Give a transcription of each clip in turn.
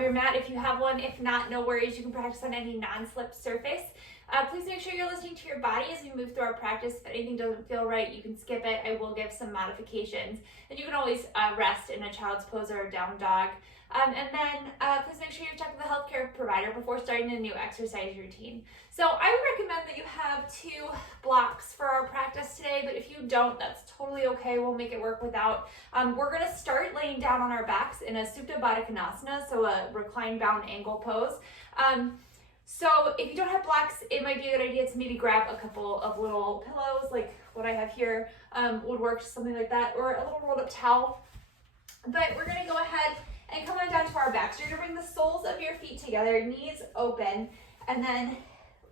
grab your mat if you have one. If not, no worries. You can practice on any non-slip surface. Please make sure you're listening to your body as we move through our practice. If anything doesn't feel right, you can skip it. I will give some modifications. And you can always rest in a child's pose or a down dog. And then please make sure you check with a healthcare provider before starting a new exercise routine. So I would recommend that you have 2 blocks for our practice today, but if you don't, that's totally okay. We'll make it work without. We're going to start laying down on our backs in a Supta Baddha Konasana, so a reclined bound angle pose. So if you don't have blocks, it might be a good idea to maybe grab a couple of little pillows, like what I have here would work, something like that, or a little rolled up towel. But we're going to go ahead and come on down to our backs. You're going to bring the soles of your feet together, knees open, and then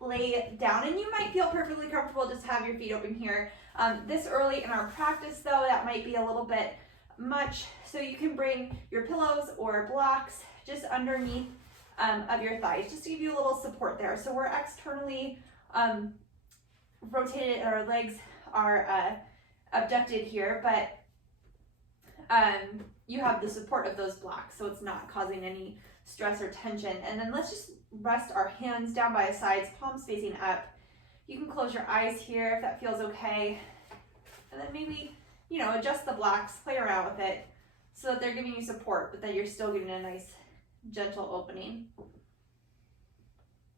lay down. And you might feel perfectly comfortable just have your feet open here. This early in our practice, though, that might be a little bit much. So you can bring your pillows or blocks just underneath of your thighs, just to give you a little support there. So we're externally rotated, and our legs are abducted here, but you have the support of those blocks, so it's not causing any stress or tension. And then let's just rest our hands down by the sides, palms facing up. You can close your eyes here if that feels okay. And then maybe, adjust the blocks, play around with it so that they're giving you support, but that you're still giving a nice, gentle opening.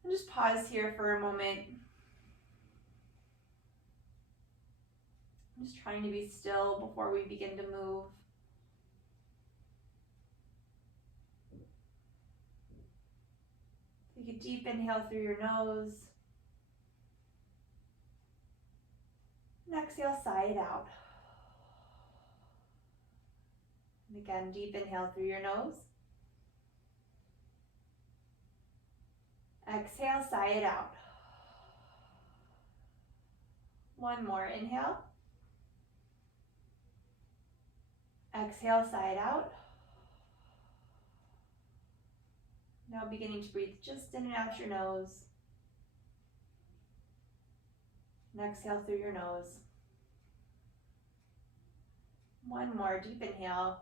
And just pause here for a moment. I'm just trying to be still before we begin to move. Take a deep inhale through your nose. And exhale, sigh it out. And again, deep inhale through your nose. Exhale, sigh it out. One more, inhale. Exhale, sigh it out. Now beginning to breathe just in and out your nose. And exhale through your nose. One more, deep inhale.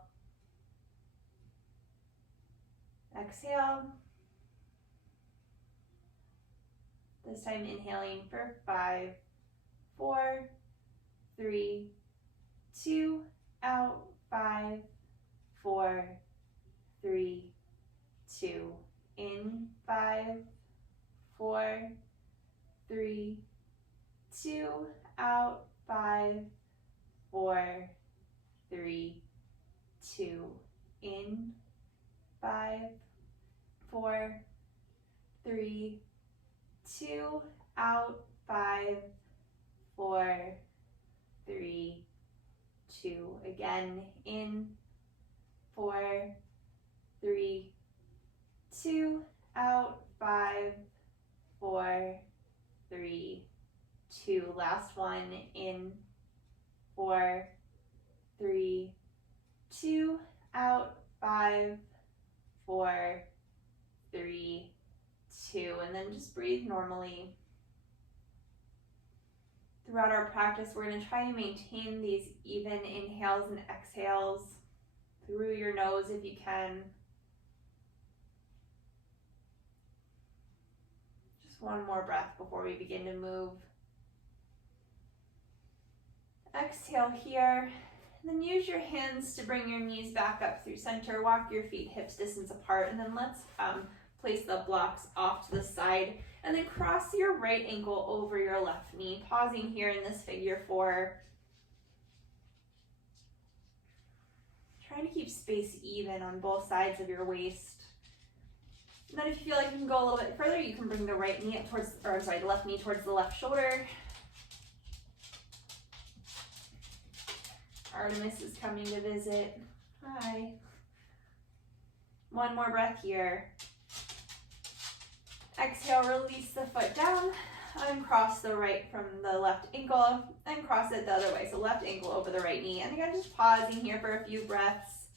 Exhale. This time inhaling for 5, 4, 3, 2, out, 5, 4, 3, 2, in, 5, 4, 3, 2, out, 5, 4, 3, 2, in, 5, 4, 3, 2, out, 5, 4, 3, 2. Again, in, 4, 3, 2, out, 5, 4, 3, 2. Last one, in, 4, 3, 2, out, 5, 4, 3, 2. And then just breathe normally. Throughout our practice, we're going to try to maintain these even inhales and exhales through your nose if you can. Just one more breath before we begin to move. Exhale here, and then use your hands to bring your knees back up through center. Walk your feet hips distance apart, and then let's place the blocks off to the side, and then cross your right ankle over your left knee, pausing here in this figure 4. Trying to keep space even on both sides of your waist. And then if you feel like you can go a little bit further, you can bring the right knee up towards, the left knee towards the left shoulder. Artemis is coming to visit. Hi. One more breath here. Exhale, release the foot down, uncross the right from the left ankle, and cross it the other way. So left ankle over the right knee. And again, just pausing here for a few breaths.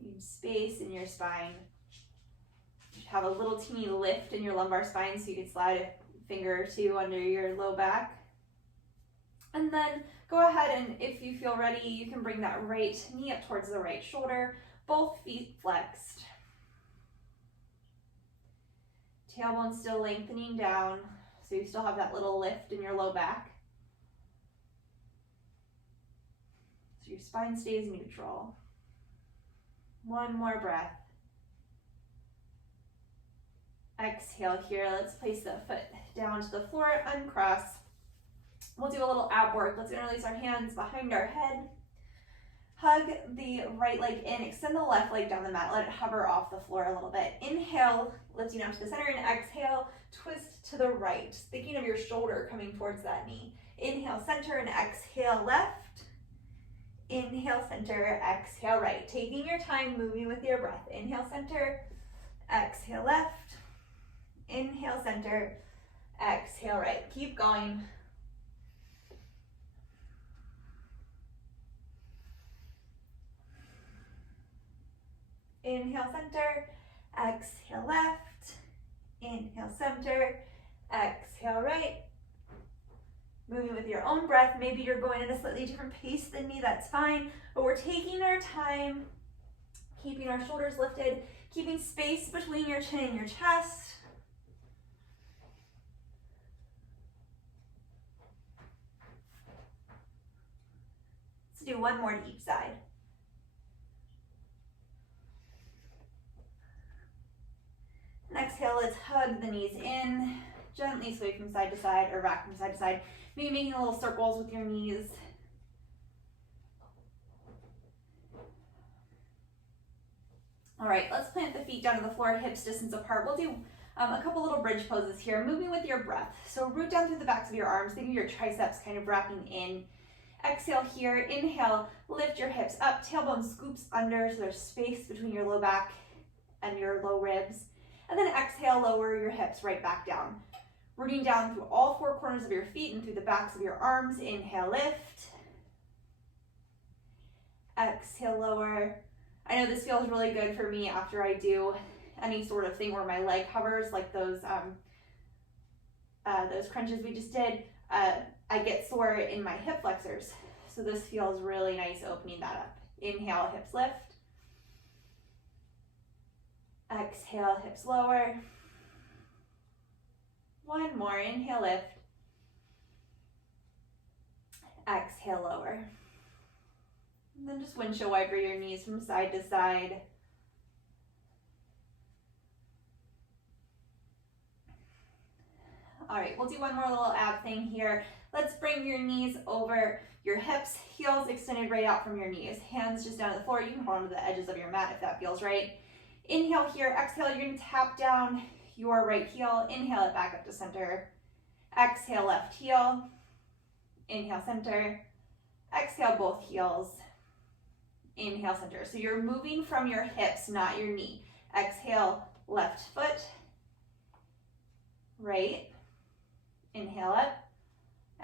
You need space in your spine. You should have a little teeny lift in your lumbar spine so you can slide a finger or two under your low back. And then Go ahead and if you feel ready, you can bring that right knee up towards the right shoulder, both feet flexed. Tailbone still lengthening down, so you still have that little lift in your low back. So your spine stays neutral. One more breath. Exhale here. Let's place the foot down to the floor, uncross. We'll do a little ab work. Let's interlace our hands behind our head. Hug the right leg in, extend the left leg down the mat, let it hover off the floor a little bit. Inhale, lifting up to the center, and exhale, twist to the right, thinking of your shoulder coming towards that knee. Inhale, center, and exhale, left. Inhale, center, exhale, right. Taking your time, moving with your breath. Inhale, center, exhale, left. Inhale, center, exhale, right. Keep going. Inhale, center, exhale, left. Inhale, center, exhale, right. Moving with your own breath. Maybe you're going at a slightly different pace than me, that's fine. But we're taking our time, keeping our shoulders lifted, keeping space between your chin and your chest. Let's do one more to each side. And exhale, let's hug the knees in, gently sway from side to side or rock from side to side. Maybe making little circles with your knees. All right, let's plant the feet down to the floor, hips distance apart. We'll do a couple little bridge poses here, moving with your breath. So root down through the backs of your arms, think of your triceps kind of wrapping in. Exhale here, inhale, lift your hips up, tailbone scoops under so there's space between your low back and your low ribs. And then exhale, lower your hips right back down. Rooting down through all four corners of your feet and through the backs of your arms. Inhale, lift. Exhale, lower. I know this feels really good for me after I do any sort of thing where my leg hovers, like those crunches we just did. I get sore in my hip flexors. So this feels really nice opening that up. Inhale, hips lift. Exhale, hips lower. One more, inhale, lift. Exhale, lower. And then just windshield wiper your knees from side to side. All right, we'll do one more little ab thing here. Let's bring your knees over your hips, heels extended right out from your knees. Hands just down to the floor. You can hold onto the edges of your mat if that feels right. Inhale here, exhale, you're gonna tap down your right heel. Inhale it back up to center. Exhale, left heel. Inhale, center. Exhale, both heels. Inhale, center. So you're moving from your hips, not your knee. Exhale, left foot. Right. Inhale up.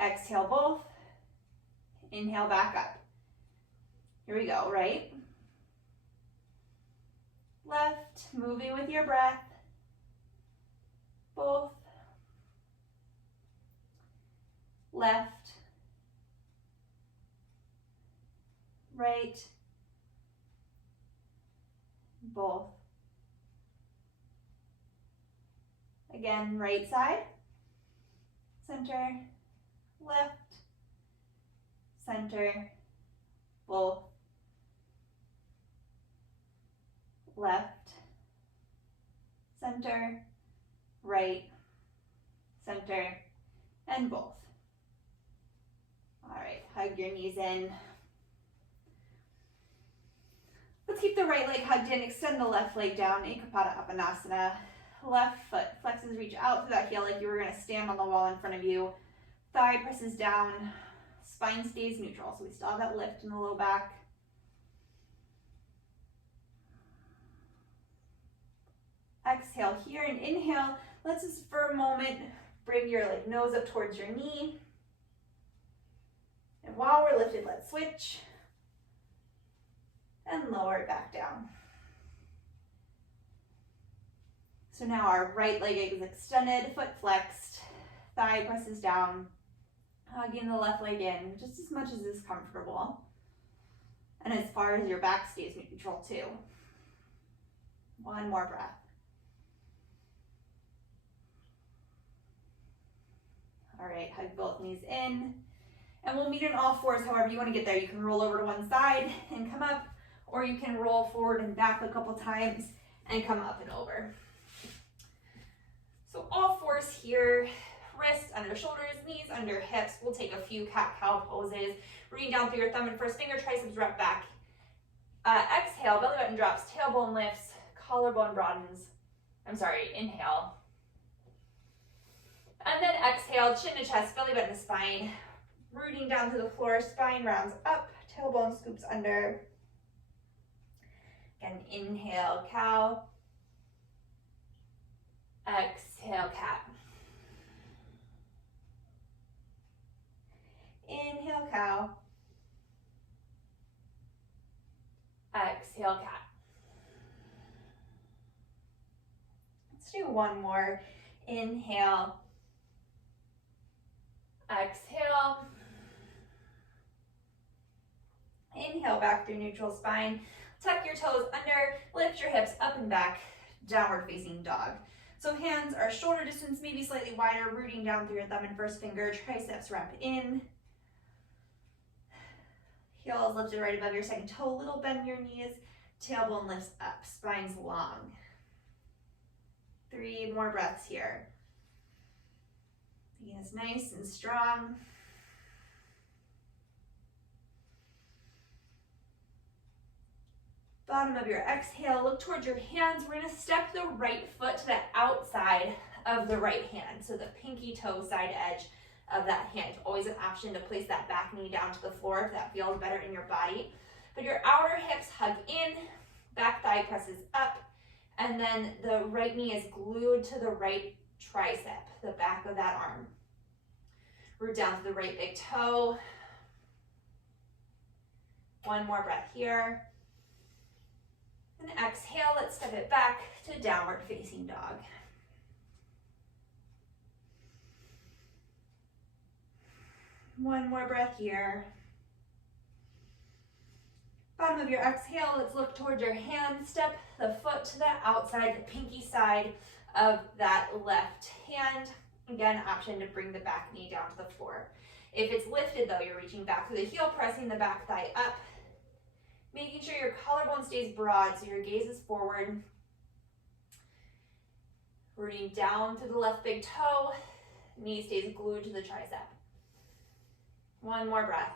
Exhale, both. Inhale, back up. Here we go, right. Left, moving with your breath. Both. Left. Right. Both. Again, right side. Center. Left. Center. Both. Left, center, right, center, and both. All right, hug your knees in. Let's keep the right leg hugged in, extend the left leg down, Ekapada Uttanasana. Left foot flexes, reach out through that heel like you were gonna stand on the wall in front of you. Thigh presses down, spine stays neutral, so we still have that lift in the low back. Exhale here and inhale. Let's just for a moment bring your nose up towards your knee. And while we're lifted, let's switch. And lower it back down. So now our right leg is extended, foot flexed, thigh presses down, Hugging the left leg in just as much as is comfortable. And as far as your back stays neutral too. One more breath. All right, hug both knees in. And we'll meet in all fours however you want to get there. You can roll over to one side and come up, or you can roll forward and back a couple times and come up and over. So all fours here, wrists under shoulders, knees under hips. We'll take a few cat-cow poses. Rooting down through your thumb and first finger, triceps wrap back. Exhale, belly button drops, tailbone lifts, collarbone broadens. Inhale. And then exhale, chin to chest, belly button to spine. Rooting down to the floor, spine rounds up, tailbone scoops under. Again, inhale, cow. Exhale, cat. Inhale, cow. Exhale, cat. Let's do one more. Inhale. Exhale. Inhale back through neutral spine. Tuck your toes under, lift your hips up and back, downward facing dog. So hands are shoulder distance, maybe slightly wider, rooting down through your thumb and first finger, triceps wrap in. Heels lifted right above your second toe, little bend in your knees, tailbone lifts up, spine's long. 3 more breaths here. Being as nice and strong. Bottom of your exhale, look towards your hands. We're gonna step the right foot to the outside of the right hand. So the pinky toe side edge of that hand. Always an option to place that back knee down to the floor if that feels better in your body. But your outer hips hug in, back thigh presses up, and then the right knee is glued to the right tricep, the back of that arm. Root down to the right big toe. One more breath here. And exhale, let's step it back to downward facing dog. One more breath here. Bottom of your exhale, let's look towards your hand. Step the foot to the outside, the pinky side of that left hand. Again, option to bring the back knee down to the floor. If it's lifted though, you're reaching back through the heel, pressing the back thigh up. Making sure your collarbone stays broad so your gaze is forward. Rooting down through the left big toe. Knee stays glued to the tricep. One more breath.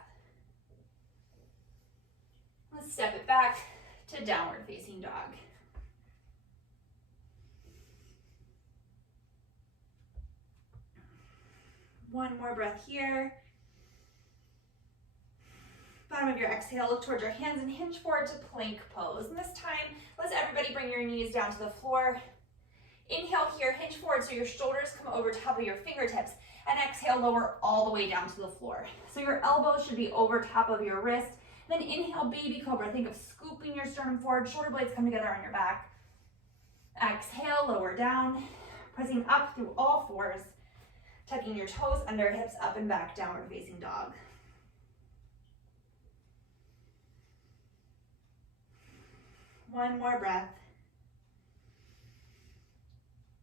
Let's step it back to downward facing dog. One more breath here. Bottom of your exhale, look towards your hands and hinge forward to plank pose. And this time, let's everybody bring your knees down to the floor. Inhale here, hinge forward so your shoulders come over top of your fingertips. And exhale, lower all the way down to the floor. So your elbows should be over top of your wrist. Then inhale, baby cobra. Think of scooping your sternum forward, shoulder blades come together on your back. Exhale, lower down, pressing up through all fours, tucking your toes under, hips up and back, downward facing dog. One more breath.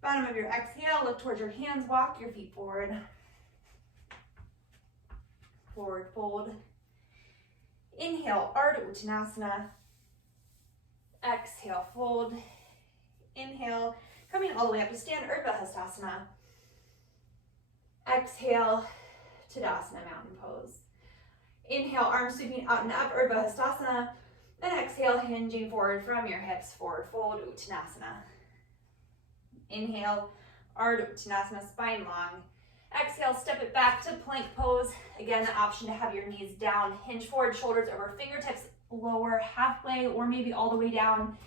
Bottom of your exhale, look towards your hands, walk your feet forward. Forward fold. Inhale, Ardha Uttanasana. Exhale, fold. Inhale, coming all the way up to stand, Urdhva Hastasana. Exhale, Tadasana, mountain pose. Inhale, arms sweeping out and up, Urdhva Hastasana. Then exhale, hinging forward from your hips, forward fold, Uttanasana. Inhale, Ardha Uttanasana, spine long. Exhale, step it back to plank pose. Again, the option to have your knees down, hinge forward, shoulders over fingertips, lower halfway or maybe all the way down.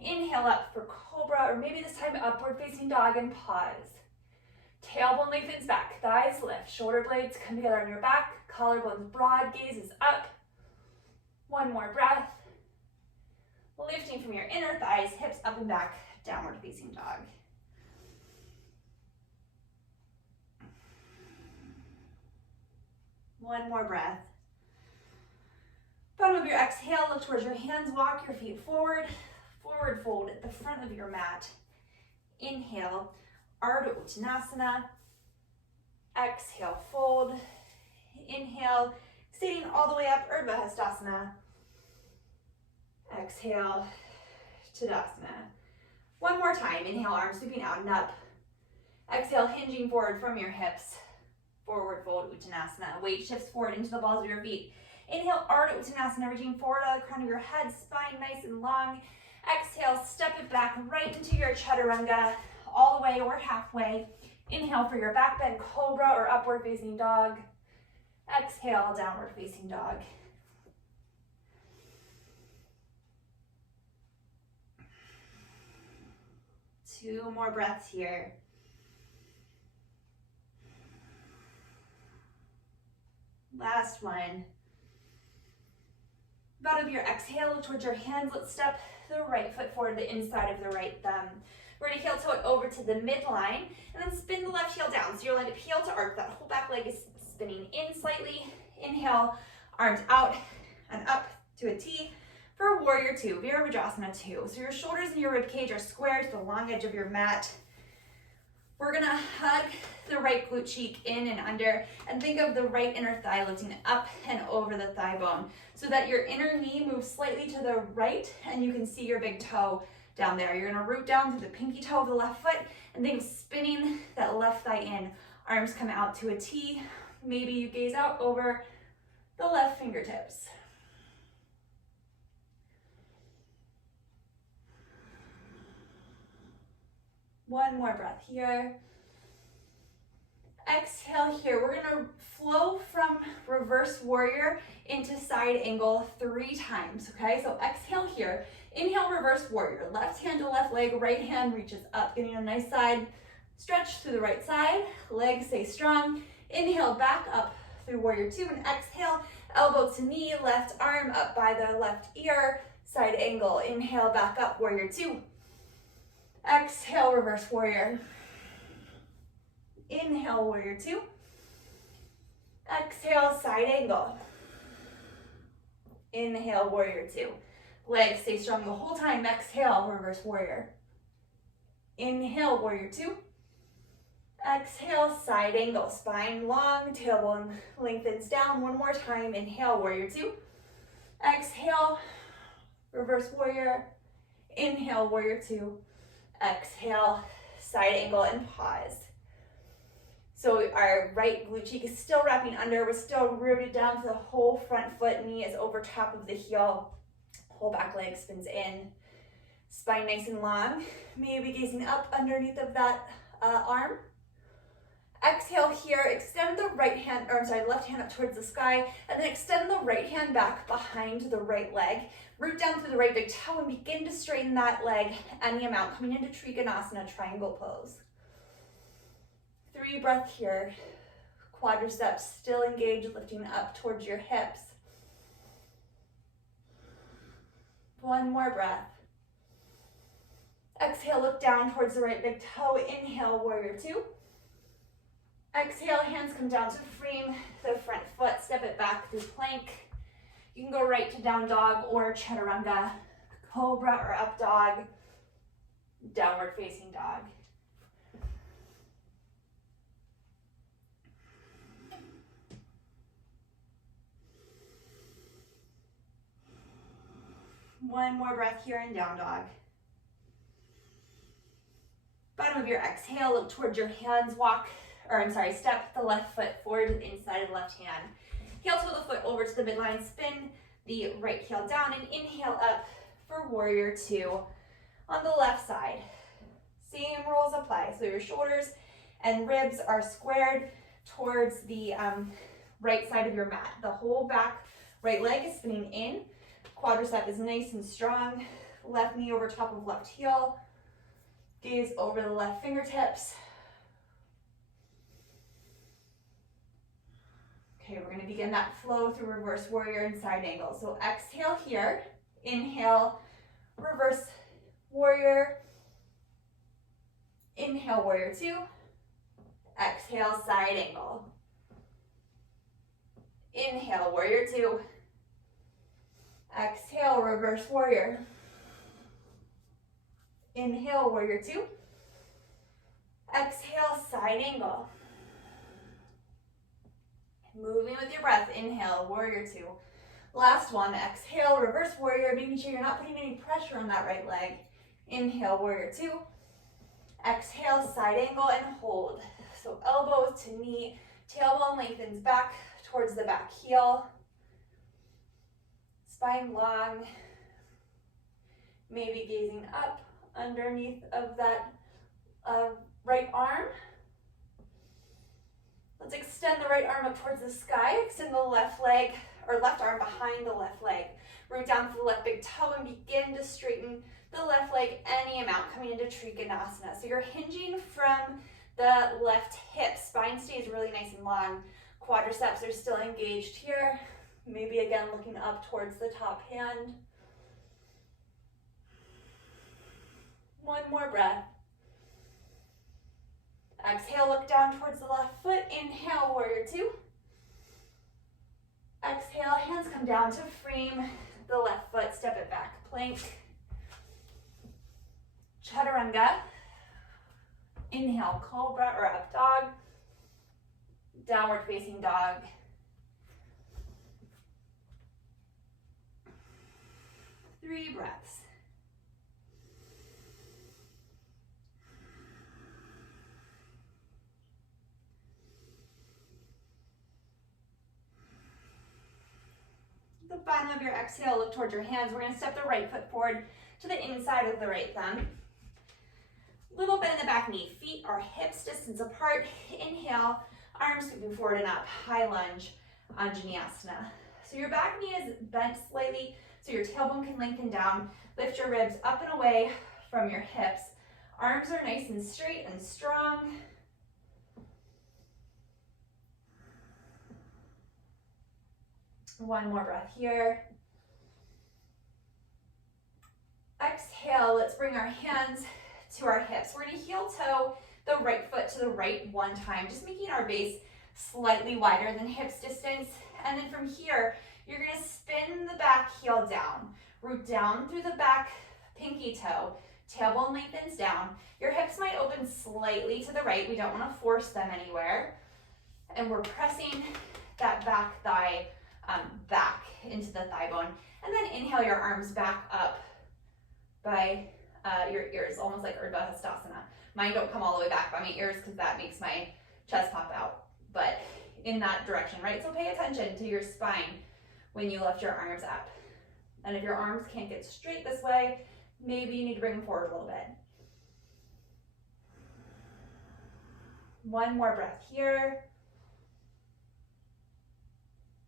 Inhale up for cobra, or maybe this time upward facing dog, and pause. Tailbone lengthens back, thighs lift, shoulder blades come together on your back, collarbones broad, gaze is up. One more breath. Lifting from your inner thighs, hips up and back, downward facing dog. One more breath. Bottom of your exhale, look towards your hands, walk your feet forward, forward fold at the front of your mat. Inhale, Ardha Uttanasana. Exhale, fold. Inhale, sitting all the way up, Urdhva Hastasana. Exhale, Tadasana. One more time, inhale, arms sweeping out and up. Exhale, hinging forward from your hips. Forward fold, Uttanasana. Weight shifts forward into the balls of your feet. Inhale, Ardha Uttanasana, reaching forward out of the crown of your head, spine nice and long. Exhale, step it back right into your Chaturanga, all the way or halfway. Inhale for your back bend, cobra or upward facing dog. Exhale, downward facing dog. Two more breaths here. Last one. Bottom of your exhale, look towards your hands. Let's step the right foot forward, the inside of the right thumb. We're going to heel toe it over to the midline, and then spin the left heel down. So you're lined up heel to arc. That whole back leg is spinning in slightly. Inhale, arms out and up to a T for Warrior Two, Virabhadrasana 2. So your shoulders and your rib cage are square to the long edge of your mat. We're going to hug the right glute cheek in and under, and think of the right inner thigh lifting up and over the thigh bone so that your inner knee moves slightly to the right and you can see your big toe down there. You're going to root down through the pinky toe of the left foot and think of spinning that left thigh in. Arms come out to a T. Maybe you gaze out over the left fingertips. One more breath here. Exhale here. We're going to flow from reverse warrior into side angle 3 times, okay? So exhale here. Inhale, reverse warrior. Left hand to left leg, right hand reaches up, getting a nice side stretch through the right side. Legs stay strong. Inhale, back up through warrior 2, and exhale, elbow to knee, left arm up by the left ear, side angle. Inhale, back up, warrior 2. Exhale, reverse warrior. Inhale, warrior 2. Exhale, side angle. Inhale, warrior 2. Legs stay strong the whole time. Exhale, reverse warrior. Inhale, warrior 2. Exhale, side angle. Spine long, tailbone lengthens down. One more time. Inhale, warrior 2. Exhale, reverse warrior. Inhale, warrior 2. Exhale, side angle, and pause. So our right glute cheek is still wrapping under. We're still rooted down to the whole front foot. Knee is over top of the heel. Whole back leg spins in. Spine nice and long. Maybe gazing up underneath of that arm. Exhale here. Extend the left hand up towards the sky, and then extend the right hand back behind the right leg. Root down through the right big toe and begin to straighten that leg any amount, coming into Trikonasana, triangle pose. 3 breaths here. Quadriceps still engaged, lifting up towards your hips. 1 more breath. Exhale, look down towards the right big toe. Inhale, warrior 2. Exhale, hands come down to frame the front foot. Step it back through plank. You can go right to down dog or chaturanga, cobra or up dog, downward facing dog. One more breath here in down dog. Bottom of your exhale, look towards your hands, step the left foot forward to the inside of the left hand. Heel toe the foot over to the midline, spin the right heel down, and inhale up for warrior 2 on the left side. Same rules apply. So your shoulders and ribs are squared towards the right side of your mat. The whole back right leg is spinning in. Quadricep is nice and strong. Left knee over top of left heel. Gaze over the left fingertips. Okay, we're going to begin that flow through reverse warrior and side angle. So exhale here. Inhale, reverse warrior. Inhale, warrior 2. Exhale, side angle. Inhale, warrior two. Exhale, reverse warrior. Inhale, warrior two. Exhale, side angle. Moving with your breath. Inhale, warrior two. Last one, exhale, reverse warrior, making sure you're not putting any pressure on that right leg. Inhale, warrior two. Exhale, side angle and hold. So elbows to knee, tailbone lengthens back towards the back heel. Spine long. Maybe gazing up underneath of that right arm. Let's extend the right arm up towards the sky. Extend the left leg or left arm behind the left leg. Root down to the left big toe and begin to straighten the left leg any amount, coming into Trikonasana. So you're hinging from the left hip. Spine stays really nice and long. Quadriceps are still engaged here. Maybe again looking up towards the top hand. One more breath. Exhale, look down towards the left foot. Inhale, warrior two. Exhale, hands come down to frame the left foot, step it back, plank. Chaturanga. Inhale, cobra or up dog. Downward facing dog. Three breaths. The bottom of your exhale, look towards your hands. We're going to step the right foot forward to the inside of the right thumb. Little bit in the back knee. Feet are hips distance apart. Inhale, arms scooping forward and up. High lunge, Anjaneyasana. So your back knee is bent slightly so your tailbone can lengthen down. Lift your ribs up and away from your hips. Arms are nice and straight and strong. One more breath here. Exhale, let's bring our hands to our hips. We're going to heel toe the right foot to the right one time, just making our base slightly wider than hips distance. And then from here, you're going to spin the back heel down. Root down through the back pinky toe. Tailbone lengthens down. Your hips might open slightly to the right. We don't want to force them anywhere. And we're pressing that back thigh back into the thigh bone. And then inhale your arms back up by your ears, almost like Urdhva Hastasana. Mine don't come all the way back by my ears because that makes my chest pop out, but in that direction, right? So pay attention to your spine when you lift your arms up. And if your arms can't get straight this way, maybe you need to bring them forward a little bit. One more breath here.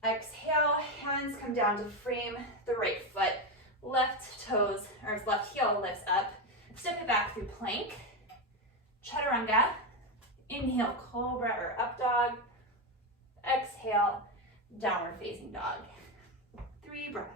Exhale, hands come down to frame the right foot. Left toes, or left heel lifts up. Step it back through plank. Chaturanga. Inhale, cobra or up dog. Exhale, downward facing dog. 3 breaths.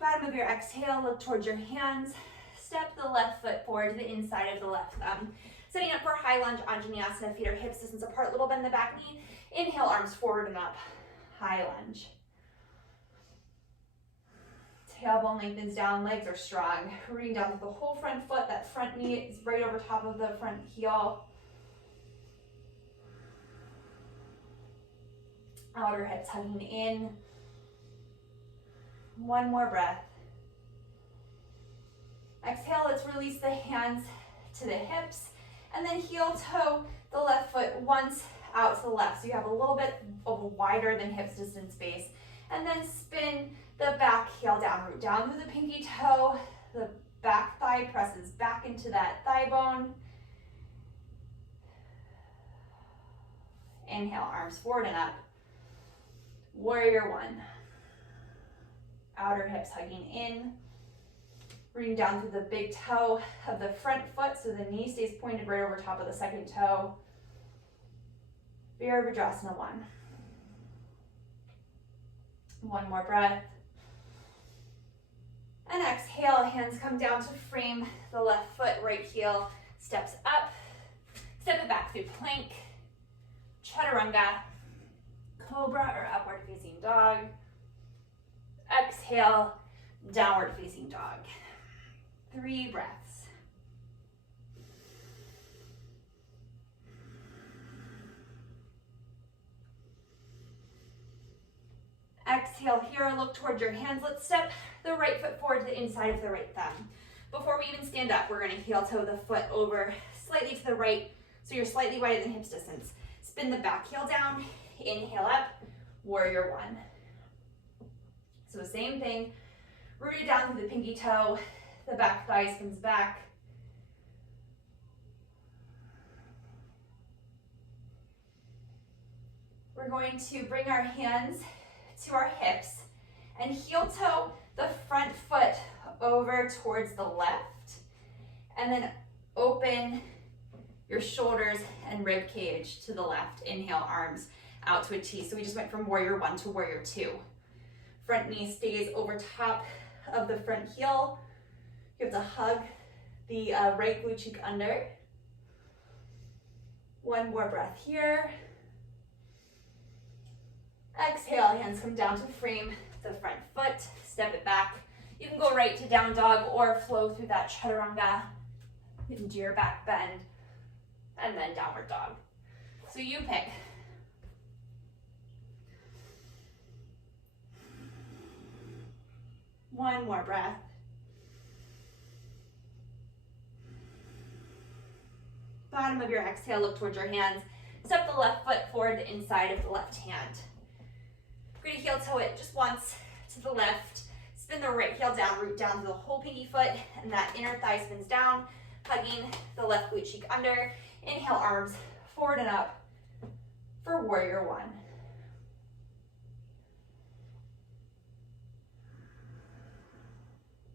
Bottom of your exhale, look towards your hands. Step the left foot forward to the inside of the left thumb. Setting up for high lunge, Anjaneyasana. Feet are hips distance apart, little bend in the back knee. Inhale, arms forward and up. High lunge. Tailbone lengthens down, legs are strong. Rooting down with the whole front foot. That front knee is right over top of the front heel. Outer hips hugging in. One more breath. Exhale, let's release the hands to the hips and then heel toe the left foot once out to the left. So you have a little bit of a wider than hips distance base. And then spin the back heel down, root down through the pinky toe. The back thigh presses back into that thigh bone. Inhale, arms forward and up. Warrior one. Outer hips hugging in. Rooting down through the big toe of the front foot so the knee stays pointed right over top of the second toe. Virabhadrasana 1. One more breath. And exhale, hands come down to frame the left foot, right heel steps up. Step it back through plank, chaturanga, cobra or upward facing dog. Exhale, downward facing dog. 3 breaths. Exhale here, look towards your hands. Let's step the right foot forward to the inside of the right thumb. Before we even stand up, we're gonna heel toe the foot over slightly to the right, so you're slightly wider than hips distance. Spin the back heel down, inhale up, warrior one. So the same thing, rooted down through the pinky toe, the back thigh spins back. We're going to bring our hands to our hips and heel toe the front foot over towards the left, and then open your shoulders and rib cage to the left. Inhale, arms out to a T. So we just went from warrior one to warrior two. Front knee stays over top of the front heel. You have to hug the right glute cheek under. One more breath here. Exhale, hands come down to frame the front foot, step it back. You can go right to down dog or flow through that chaturanga into your back bend, and then downward dog. So you pick. One more breath. Bottom of your exhale, look towards your hands. Step the left foot forward the inside of the left hand. We're gonna heel toe it just once to the left. Spin the right heel down, root down to the whole pinky foot, and that inner thigh spins down, hugging the left glute cheek under. Inhale, arms forward and up for warrior one.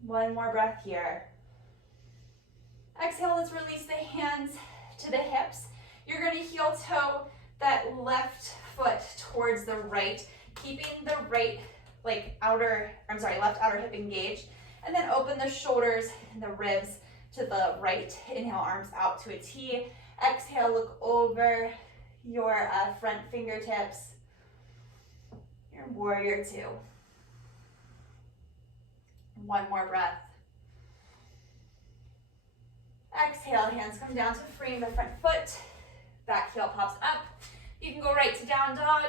One more breath here. Exhale, let's release the hands to the hips. You're gonna heel toe that left foot towards the right, keeping the right left outer hip engaged, and then open the shoulders and the ribs to the right. Inhale, arms out to a T. Exhale, look over your front fingertips. Your warrior two. One more breath. Exhale, hands come down to frame the front foot. Back heel pops up. You can go right to down dog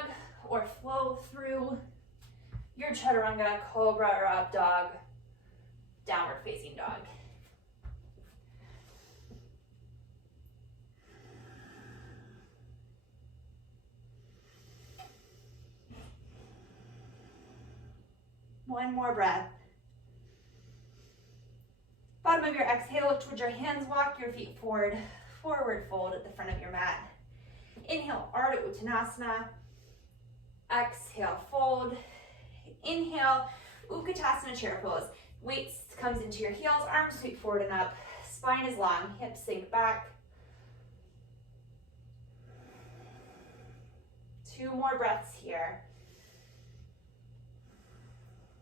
or flow through your chaturanga, cobra or up dog, downward facing dog. One more breath. Bottom of your exhale, look towards your hands, walk your feet forward, forward fold at the front of your mat. Inhale, Ardha Uttanasana. Exhale, fold. Inhale, Utkatasana chair pose. Weight comes into your heels, arms sweep forward and up. Spine is long, hips sink back. 2 more breaths here.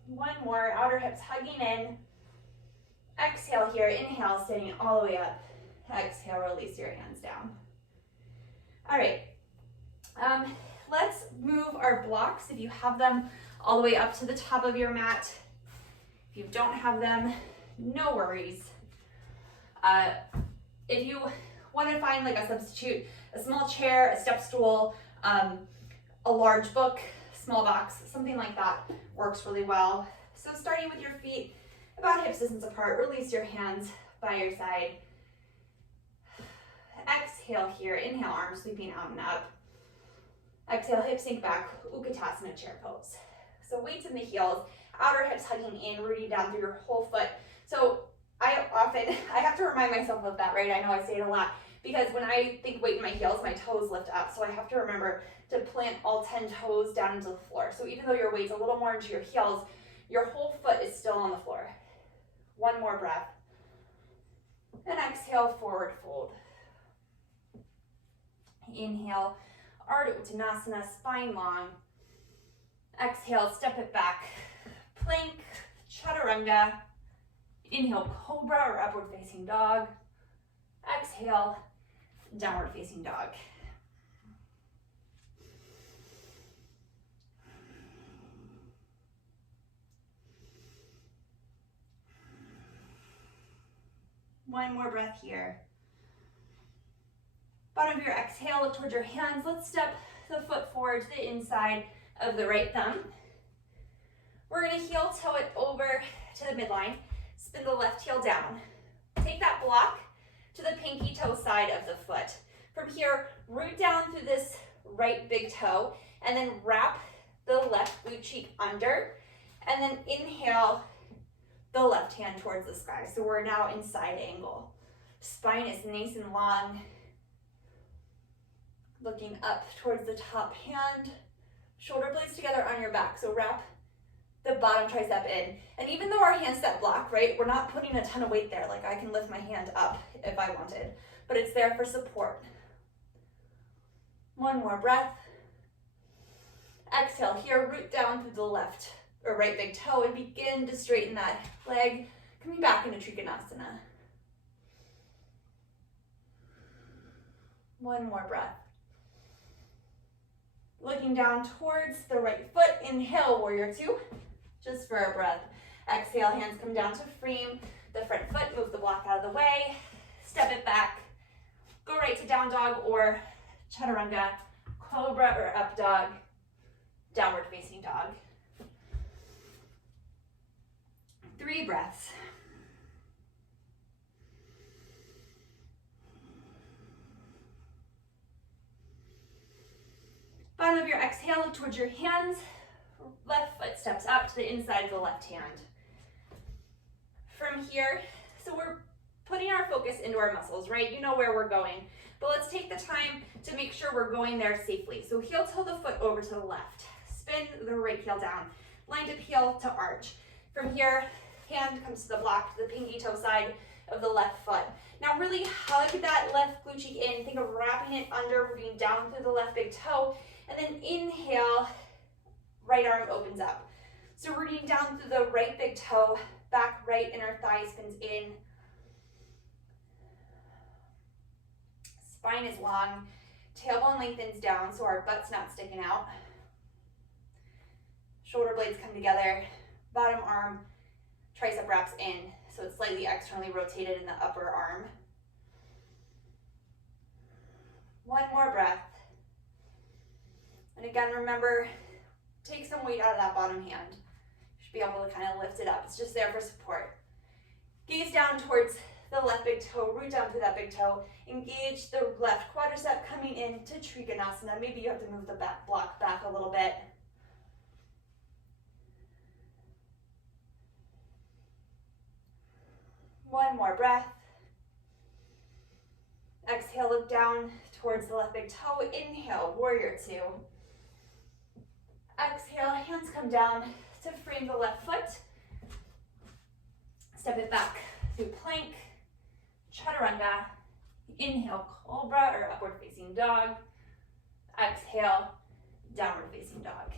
One more, outer hips hugging in. Exhale here, inhale, standing all the way up. Exhale, release your hands down. All right, let's move our blocks, if you have them, all the way up to the top of your mat. If you don't have them, no worries. If you want to find like a substitute, a small chair, a step stool, a large book, small box, something like that works really well. So starting with your feet about hips distance apart, release your hands by your side. Exhale here, inhale, arms sweeping out and up. Exhale, hips sink back, Utkatasana chair pose. So weights in the heels, outer hips hugging in, rooting down through your whole foot. So I have to remind myself of that, right? I know I say it a lot, because when I think weight in my heels, my toes lift up. So I have to remember to plant all 10 toes down into the floor. So even though your weight's a little more into your heels, your whole foot is still on the floor. One more breath. And exhale, forward fold. Inhale, Ardha Uttanasana, spine long. Exhale, step it back. Plank, chaturanga. Inhale, cobra or upward facing dog. Exhale, downward facing dog. One more breath here. Bottom of your exhale, look towards your hands. Let's step the foot forward to the inside of the right thumb. We're gonna heel toe it over to the midline. Spin the left heel down. Take that block to the pinky toe side of the foot. From here, root down through this right big toe and then wrap the left glute cheek under and then inhale the left hand towards the sky. So we're now in side angle. Spine is nice and long. Looking up towards the top hand. Shoulder blades together on your back. So wrap the bottom tricep in. And even though our hands step block, right, we're not putting a ton of weight there. Like I can lift my hand up if I wanted, but it's there for support. One more breath. Exhale here, root down through the left or right big toe and begin to straighten that leg, coming back into Trikonasana. One more breath. Looking down towards the right foot, inhale, warrior two, just for a breath. Exhale, hands come down to frame the front foot, move the block out of the way, step it back, go right to down dog or chaturanga, cobra or up dog, downward facing dog. 3 breaths. Bottom of your exhale, look towards your hands. Left foot steps up to the inside of the left hand. From here, so we're putting our focus into our muscles, right? You know where we're going, but let's take the time to make sure we're going there safely. So heel toe the foot over to the left. Spin the right heel down. Line dip heel to arch. From here, hand comes to the block, to the pinky toe side of the left foot. Now really hug that left glute cheek in. Think of wrapping it under, rooting down through the left big toe. And then inhale, right arm opens up. So rooting down through the right big toe, back right inner thigh spins in. Spine is long, tailbone lengthens down so our butt's not sticking out. Shoulder blades come together, bottom arm, tricep wraps in, so it's slightly externally rotated in the upper arm. One more breath. And again, remember, take some weight out of that bottom hand. You should be able to kind of lift it up. It's just there for support. Gaze down towards the left big toe, root down through that big toe. Engage the left quadricep coming into Trikonasana. Maybe you have to move the back block back a little bit. One more breath. Exhale, look down towards the left big toe. Inhale, warrior two. Exhale, hands come down to frame the left foot. Step it back through plank, chaturanga. Inhale, cobra or upward facing dog. Exhale, downward facing dog.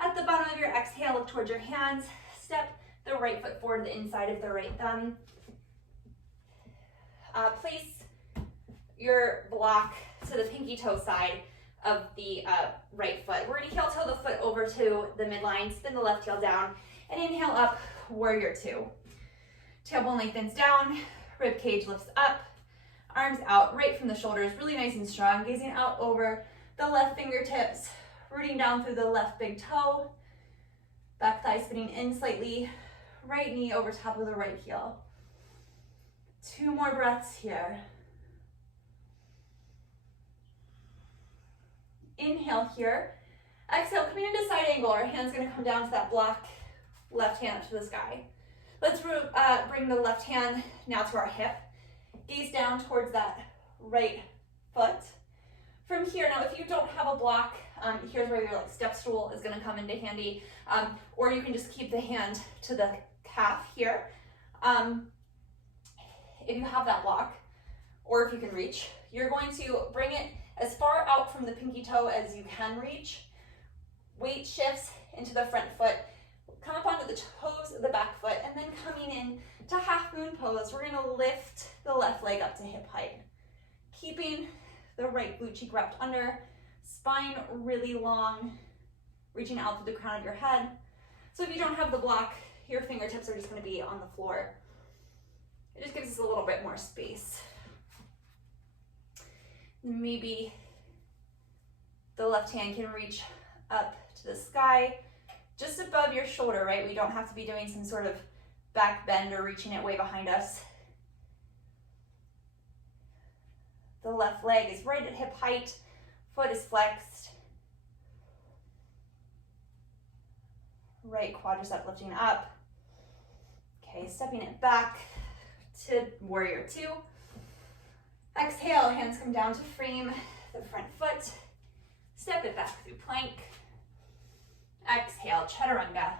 At the bottom of your exhale, look towards your hands. Step the right foot forward to the inside of the right thumb. Place your block to the pinky toe side of the right foot. We're gonna heel toe the foot over to the midline, spin the left heel down, and inhale up, warrior two. Tailbone lengthens down, rib cage lifts up, arms out right from the shoulders, really nice and strong, gazing out over the left fingertips, rooting down through the left big toe, back thigh spinning in slightly, right knee over top of the right heel. 2 more breaths here. Inhale here. Exhale, coming into side angle. Our hand's gonna come down to that block, left hand up to the sky. Let's bring the left hand now to our hip. Gaze down towards that right foot. From here, now if you don't have a block, here's where your like step stool is gonna come into handy, or you can just keep the hand to the calf here. If you have that block, or if you can reach, you're going to bring it as far out from the pinky toe as you can reach. Weight shifts into the front foot, come up onto the toes of the back foot, and then coming in to half moon pose, we're gonna lift the left leg up to hip height, keeping the right glute cheek wrapped under, spine really long, reaching out through the crown of your head. So if you don't have the block, your fingertips are just gonna be on the floor. It just gives us a little bit more space. Maybe the left hand can reach up to the sky, just above your shoulder, right? We don't have to be doing some sort of back bend or reaching it way behind us. The left leg is right at hip height, foot is flexed. Right quadricep lifting up. Okay, stepping it back to warrior two. Exhale, hands come down to frame the front foot. Step it back through plank. Exhale, chaturanga.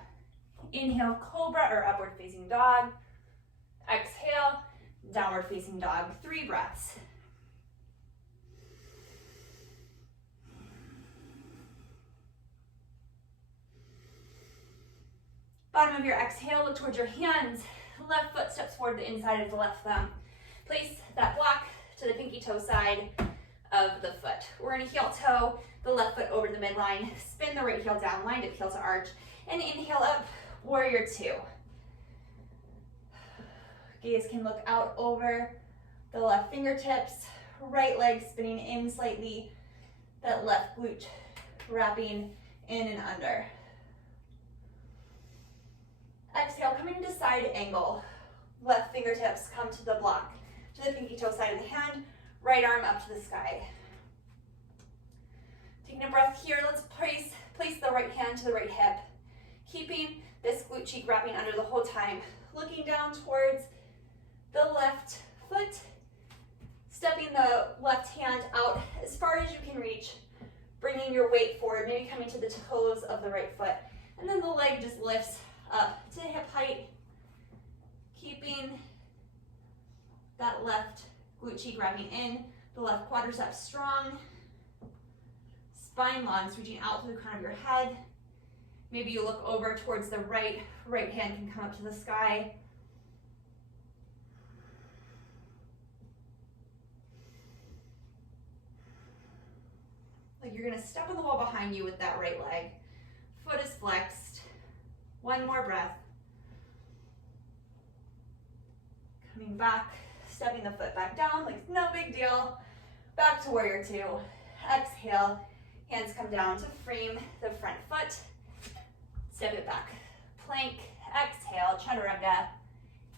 Inhale, cobra or upward facing dog. Exhale, downward facing dog. 3 breaths. Bottom of your exhale, look towards your hands. Left foot steps forward the inside of the left thumb. Place that block to the pinky toe side of the foot. We're gonna heel toe the left foot over the midline, spin the right heel down, lined up heel to arch, and inhale up, warrior two. Gaze can look out over the left fingertips, right leg spinning in slightly, that left glute wrapping in and under. Exhale, coming into side angle. Left fingertips come to the block, to the pinky toe side of the hand, right arm up to the sky. Taking a breath here, let's place the right hand to the right hip, keeping this glute cheek wrapping under the whole time, looking down towards the left foot, stepping the left hand out as far as you can reach, bringing your weight forward, maybe coming to the toes of the right foot, and then the leg just lifts up to hip height, keeping that left glute cheek wrapping in, the left quadricep strong, spine long, reaching out to the crown of your head. Maybe you look over towards the right hand can come up to the sky. Like you're gonna step on the wall behind you with that right leg. Foot is flexed. One more breath. Coming back, stepping the foot back down, like no big deal. Back to warrior two. Exhale, hands come down to frame the front foot. Step it back. Plank, exhale, chaturanga.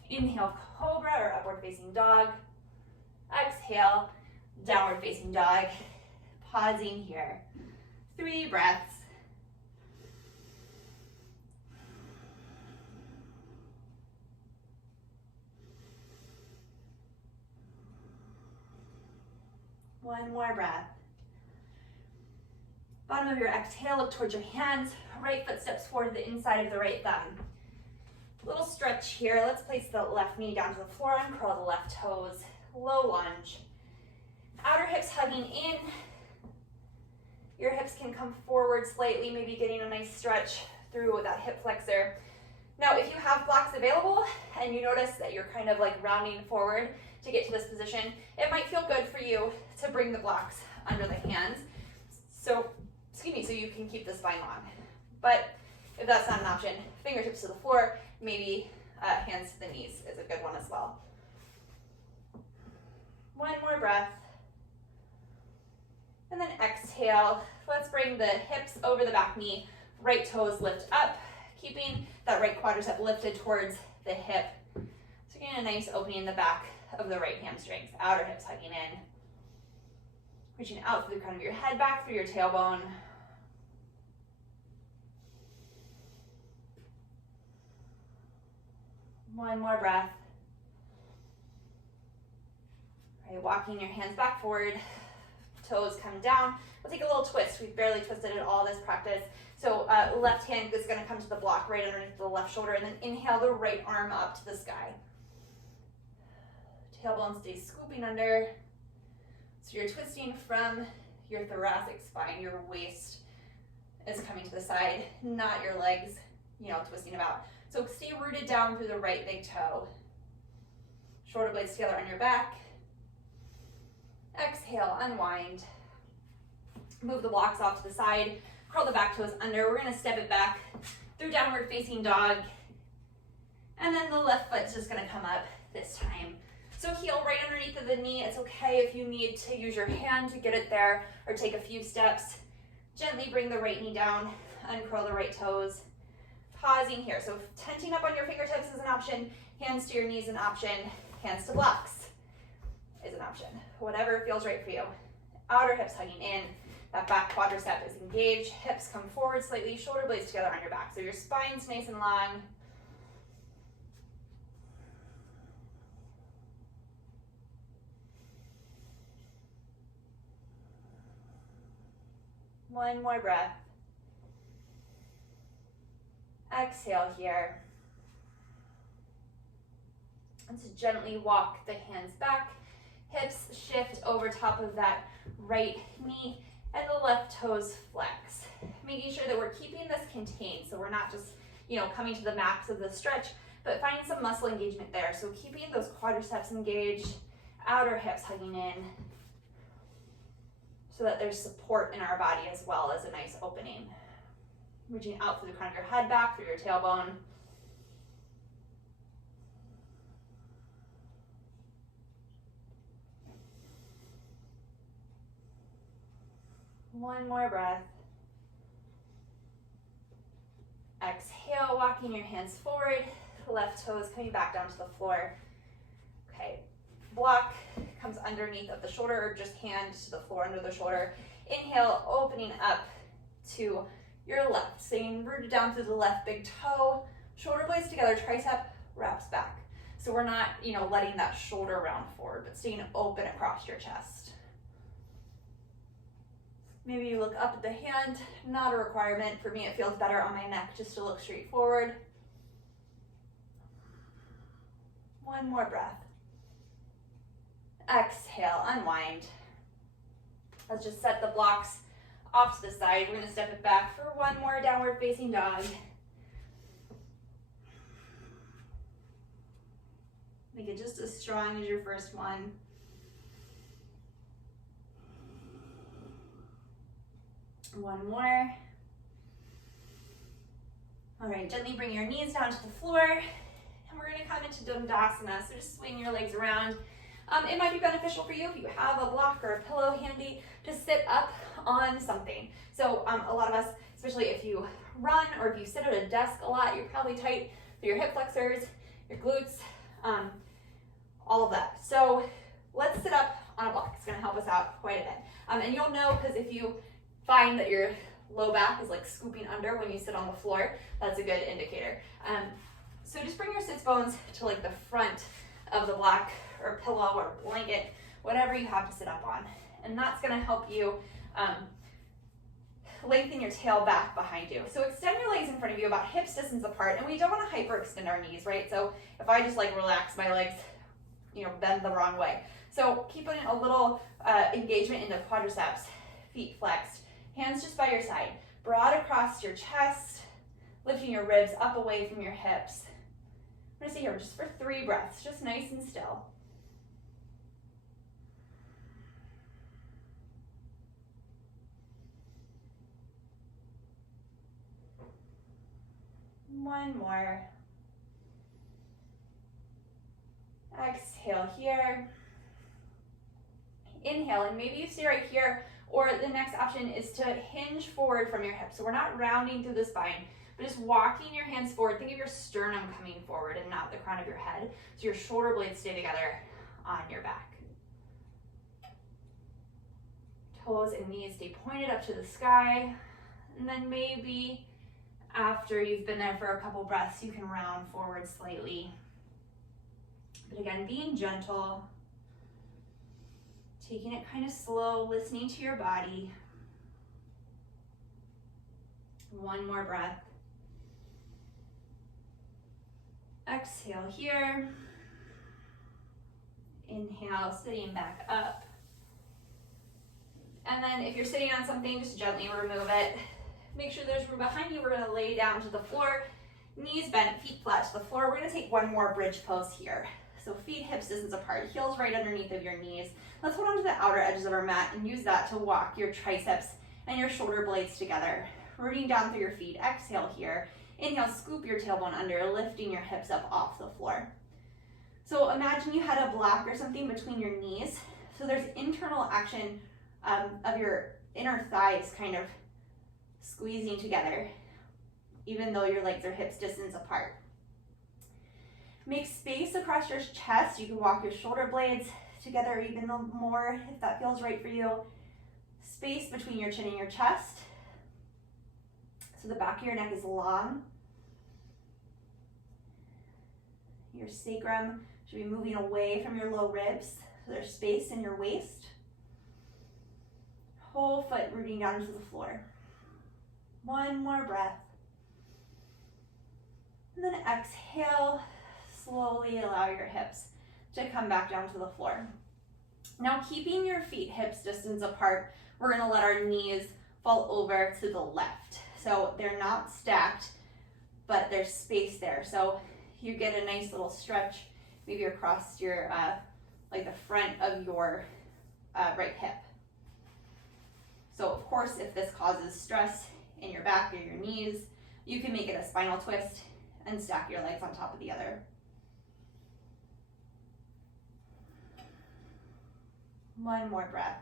Inhale, cobra or upward facing dog. Exhale, downward facing dog. Pausing here. 3 breaths. One more breath. Bottom of your exhale, look towards your hands. Right foot steps forward to the inside of the right thumb. Little stretch here. Let's place the left knee down to the floor and curl the left toes. Low lunge. Outer hips hugging in. Your hips can come forward slightly, maybe getting a nice stretch through that hip flexor. Now, if you have blocks available and you notice that you're kind of like rounding forward to get to this position, it might feel good for you to bring the blocks under the hands. So you can keep the spine long. But if that's not an option, fingertips to the floor, maybe hands to the knees is a good one as well. One more breath. And then exhale. Let's bring the hips over the back knee, right toes lift up, keeping that right quadricep lifted towards the hip. So getting a nice opening in the back of the right hamstrings, outer hips hugging in. Reaching out through the crown of your head, back through your tailbone. One more breath. All right, walking your hands back forward, toes come down. We'll take a little twist. We've barely twisted at all this practice. So left hand is going to come to the block right underneath the left shoulder, and then inhale the right arm up to the sky. Tailbone stays scooping under. So you're twisting from your thoracic spine, your waist is coming to the side, not your legs, twisting about. So stay rooted down through the right big toe. Shoulder blades together on your back. Exhale, unwind. Move the blocks off to the side. Curl the back toes under. We're going to step it back through downward facing dog. And then the left foot's just going to come up this time. So heel right underneath of the knee. It's okay if you need to use your hand to get it there or take a few steps. Gently bring the right knee down, uncurl the right toes. Pausing here. So tenting up on your fingertips is an option. Hands to your knees is an option. Hands to blocks is an option. Whatever feels right for you. Outer hips hugging in. That back quadricep is engaged. Hips come forward slightly. Shoulder blades together on your back. So your spine's nice and long. One more breath. Exhale here. And to gently walk the hands back. Hips shift over top of that right knee and the left toes flex. Making sure that we're keeping this contained so we're not just, coming to the max of the stretch, but finding some muscle engagement there. So keeping those quadriceps engaged, outer hips hugging in, so that there's support in our body as well as a nice opening. Reaching out through the crown of your head back, through your tailbone. One more breath. Exhale, walking your hands forward, left toes coming back down to the floor. Okay, block comes underneath of the shoulder, or just hand to the floor under the shoulder. Inhale, opening up to your left, staying rooted down through the left big toe. Shoulder blades together, tricep wraps back. So we're not, letting that shoulder round forward, but staying open across your chest. Maybe you look up at the hand, not a requirement. For me, it feels better on my neck just to look straight forward. One more breath. Exhale, unwind. Let's just set the blocks off to the side. We're going to step it back for one more downward facing dog. Make it just as strong as your first one. One more. All right, gently bring your knees down to the floor, and we're going to come into Dandasana. So just swing your legs around. It might be beneficial for you if you have a block or a pillow handy to sit up on something. So a lot of us, especially if you run or if you sit at a desk a lot, you're probably tight through your hip flexors, your glutes, all of that. So let's sit up on a block. It's going to help us out quite a bit. And you'll know, because if you find that your low back is like scooping under when you sit on the floor, that's a good indicator. So just bring your sits bones to like the front of the block or pillow or blanket, whatever you have to sit up on. And that's going to help you lengthen your tail back behind you. So extend your legs in front of you about hips distance apart, and we don't want to hyperextend our knees, right? So if I just like relax my legs, bend the wrong way. So keeping a little engagement in the quadriceps, feet flexed, hands just by your side, broad across your chest, lifting your ribs up away from your hips. I'm going to stay here just for 3 breaths, just nice and still. One more. Exhale here. Inhale, and maybe you stay right here, or the next option is to hinge forward from your hips. So we're not rounding through the spine, but just walking your hands forward. Think of your sternum coming forward and not the crown of your head. So your shoulder blades stay together on your back. Toes and knees stay pointed up to the sky. And then maybe after you've been there for a couple breaths, you can round forward slightly. But again, being gentle, Taking it kind of slow, listening to your body. One more breath. Exhale here. Inhale, sitting back up. And then if you're sitting on something, just gently remove it. Make sure there's room behind you. We're gonna lay down to the floor, knees bent, feet flat to the floor. We're gonna take one more bridge pose here. So feet hips distance apart, heels right underneath of your knees. Let's hold on to the outer edges of our mat and use that to walk your triceps and your shoulder blades together. Rooting down through your feet, exhale here. Inhale, scoop your tailbone under, lifting your hips up off the floor. So imagine you had a block or something between your knees. So there's internal action of your inner thighs kind of squeezing together, even though your legs are hips distance apart. Make space across your chest. You can walk your shoulder blades together even more if that feels right for you. Space between your chin and your chest. So the back of your neck is long. Your sacrum should be moving away from your low ribs. So there's space in your waist. Whole foot rooting down into the floor. One more breath. And then exhale, slowly allow your hips to come back down to the floor. Now keeping your feet hips distance apart, we're gonna let our knees fall over to the left. So they're not stacked, but there's space there. So you get a nice little stretch, maybe across your, like the front of your right hip. So of course, if this causes stress in your back or your knees, you can make it a spinal twist and stack your legs on top of the other. One more breath.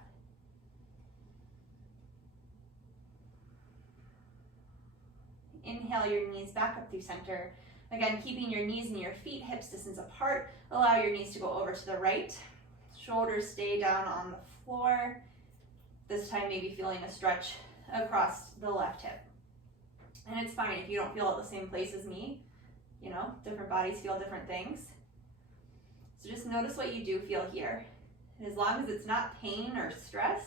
Inhale your knees back up through center. Again, keeping your knees and your feet hips distance apart. Allow your knees to go over to the right. Shoulders stay down on the floor. This time maybe feeling a stretch across the left hip. And it's fine if you don't feel at the same place as me. You know, different bodies feel different things. So just notice what you do feel here. And as long as it's not pain or stress,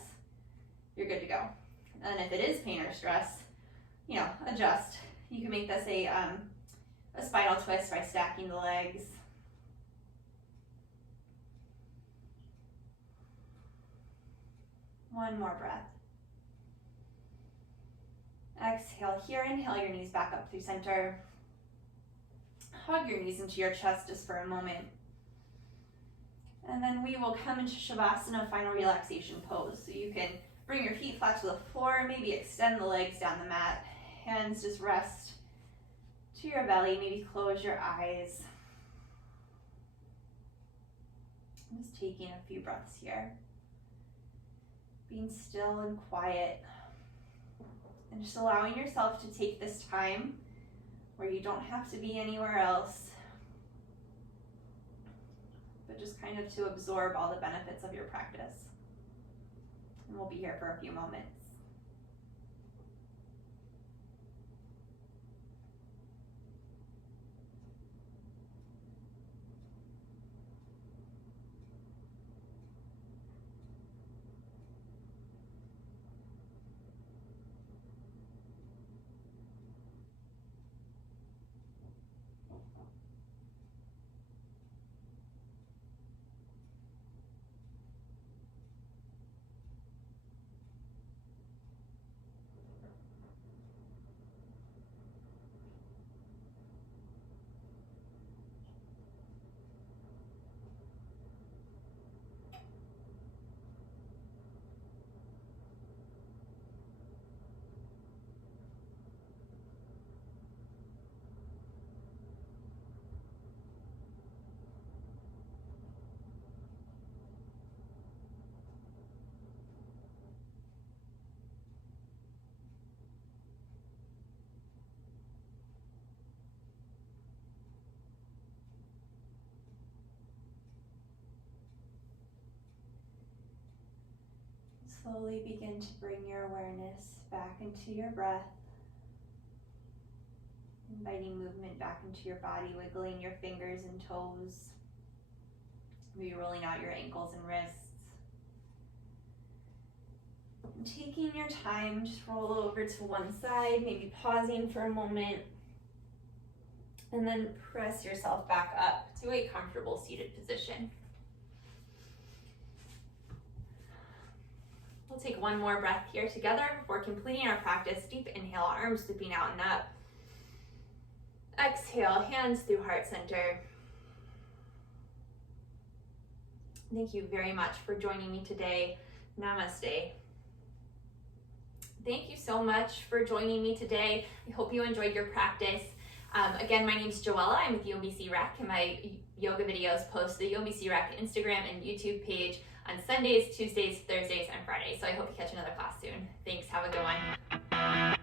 you're good to go. And if it is pain or stress, you know, adjust. You can make this a spinal twist by stacking the legs. One more breath. Exhale here, inhale your knees back up through center. Hug your knees into your chest just for a moment. And then we will come into Shavasana, final relaxation pose. So you can bring your feet flat to the floor, maybe extend the legs down the mat. Hands just rest to your belly, maybe close your eyes. I'm just taking a few breaths here. Being still and quiet. And just allowing yourself to take this time where you don't have to be anywhere else, but just kind of to absorb all the benefits of your practice. And we'll be here for a few moments. Slowly begin to bring your awareness back into your breath, inviting movement back into your body, wiggling your fingers and toes, maybe rolling out your ankles and wrists. Taking your time, just roll over to one side, maybe pausing for a moment, and then press yourself back up to a comfortable seated position. We'll take one more breath here together before completing our practice. Deep inhale, arms sweeping out and up. Exhale, hands through heart center. Thank you very much for joining me today. Namaste. Thank you so much for joining me today. I hope you enjoyed your practice. Again, my name is Joella. I'm with UMBC Rec, and my yoga videos post to the UMBC Rec Instagram and YouTube page on Sundays, Tuesdays, Thursdays, and Fridays. So I hope you catch another class soon. Thanks. Have a good one.